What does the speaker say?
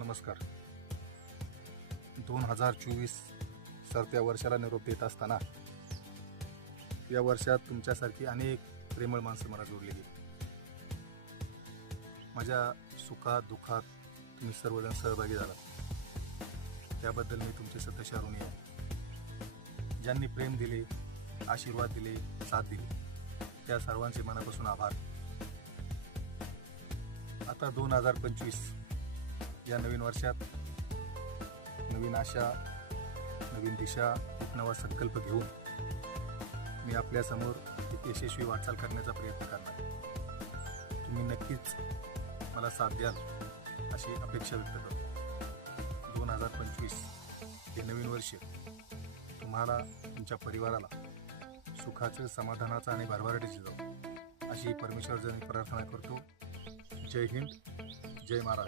नमस्कार. 2024 सरत्या वर्षाला निरोप देत असताना या वर्षात तुमच्यासारखी अनेक प्रेमळ माणसं मला जोडली गेली. माझ्या सुखात दुःखात तुम्ही सर्वजण सहभागी झालात, त्याबद्दल मी तुमचे सतत ऋणी आहे. ज्यांनी प्रेम दिले, आशीर्वाद दिले, साथ दिली, त्या सर्वांचे मनापासून आभार. आता 2025 या नवीन वर्षात नवीन आशा, नवीन दिशा, एक नवा संकल्प घेऊन मी आपल्यासमोर एक यशस्वी वाटचाल करण्याचा प्रयत्न करणार. तुम्ही नक्कीच मला साथ द्याल अशी अपेक्षा व्यक्त करतो. 2025 हे नवीन वर्ष तुम्हाला, तुमच्या परिवाराला सुखाचं, समाधानाचं आणि भरभराटीचं जाऊ अशी परमेश्वरजनी प्रार्थना करतो. जय हिंद, जय महाराष्ट्र.